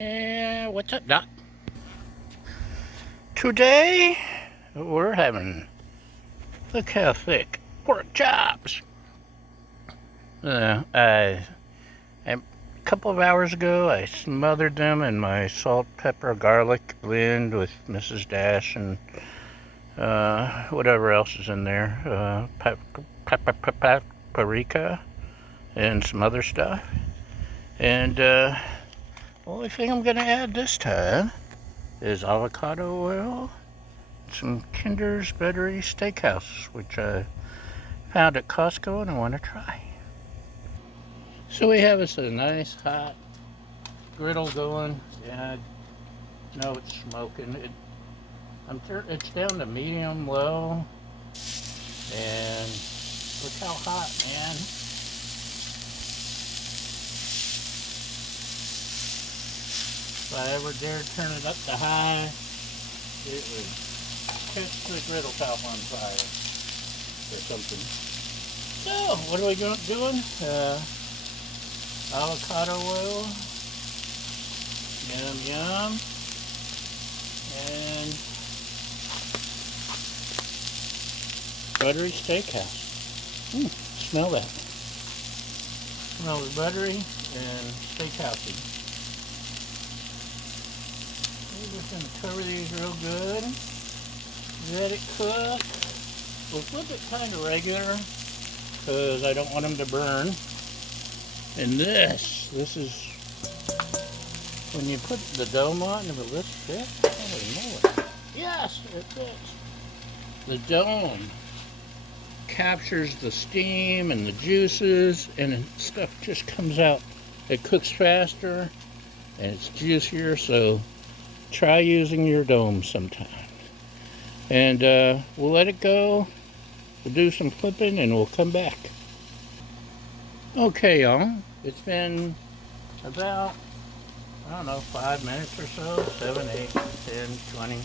Yeah, what's up, Doc? Today, we're having, look how thick, pork chops. A couple of hours ago, I smothered them in my salt, pepper, garlic blend with Mrs. Dash and whatever else is in there, paprika and some other stuff. And the only thing I'm gonna add this time is avocado oil, some Kinder's Buttery Steakhouse, which I found at Costco and I want to try. So we have us a nice hot griddle going. Yeah, I know it's smoking. It's down to medium low, and look how hot, man. If I ever dared turn it up to high, it would catch the griddle top on fire or something. So, what are we doing? Avocado oil, yum yum, and Buttery Steakhouse. Smell that. Smells buttery and steakhousey. We're just going to cover these real good. Let it cook. We'll flip it kind of regular because I don't want them to burn. And this is when you put the dome on, if it lifts fit, holy moly. Yes, it fits. The dome captures the steam and the juices, and stuff just comes out. It cooks faster and it's juicier, so try using your dome sometime. And we'll let it go. We'll do some flipping and we'll come back. Okay, y'all. It's been about, I don't know, 5 minutes or so. 7, 8, 10, 20,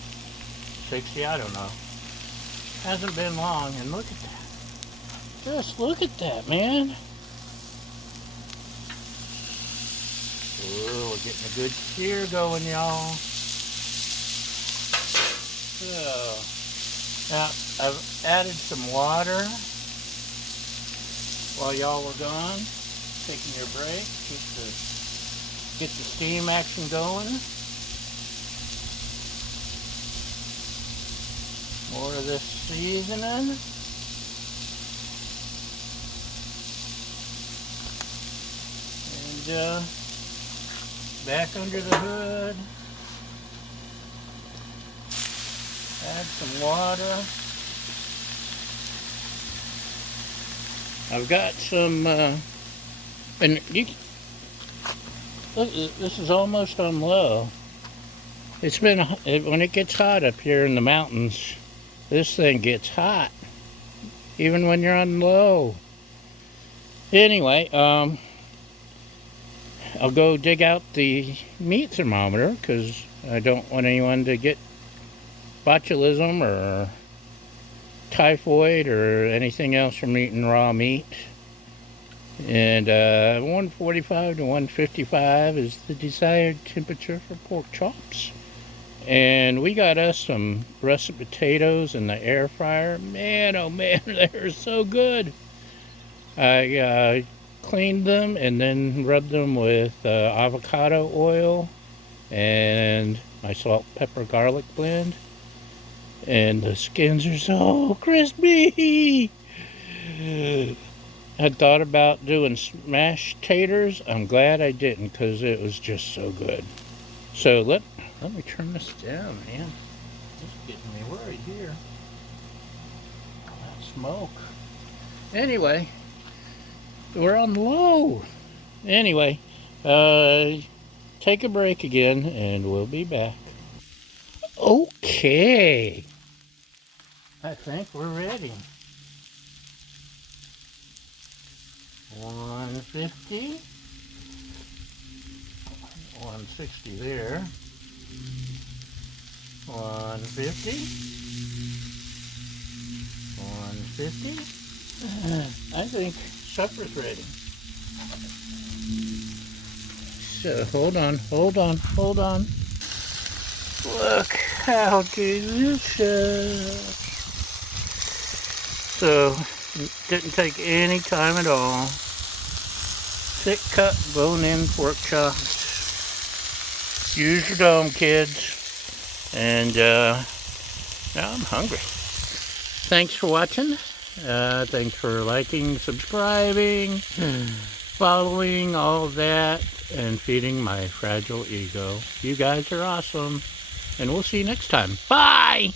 60, I don't know. Hasn't been long, and look at that. Just look at that, man. Ooh, we're getting a good sear going, y'all. So, now, I've added some water while y'all were gone, taking your break, get the steam action going. More of this seasoning. And back under the hood. Add some water. I've got some, and you, look, this is almost on low. It's been, when it gets hot up here in the mountains, this thing gets hot, even when you're on low. Anyway, I'll go dig out the meat thermometer because I don't want anyone to get botulism or typhoid or anything else from eating raw meat. And 145 to 155 is the desired temperature for pork chops. And we got us some russet potatoes in the air fryer. Man, oh man, they're so good. I cleaned them and then rubbed them with avocado oil and my salt, pepper, garlic blend. And the skins are so crispy. I thought about doing smashed taters. I'm glad I didn't because it was just so good. So let me turn this down, man. It's getting me worried here. That smoke. Anyway, we're on low. Anyway, take a break again and we'll be back. Okay. I think we're ready. 150. 160 there. 150. 150. I think supper's ready. So hold on. Look how delicious. So, didn't take any time at all. Thick cut, bone-in pork chops. Use your dome, kids. And now I'm hungry. Thanks for watching. Thanks for liking, subscribing, following, all of that, and feeding my fragile ego. You guys are awesome. And we'll see you next time. Bye!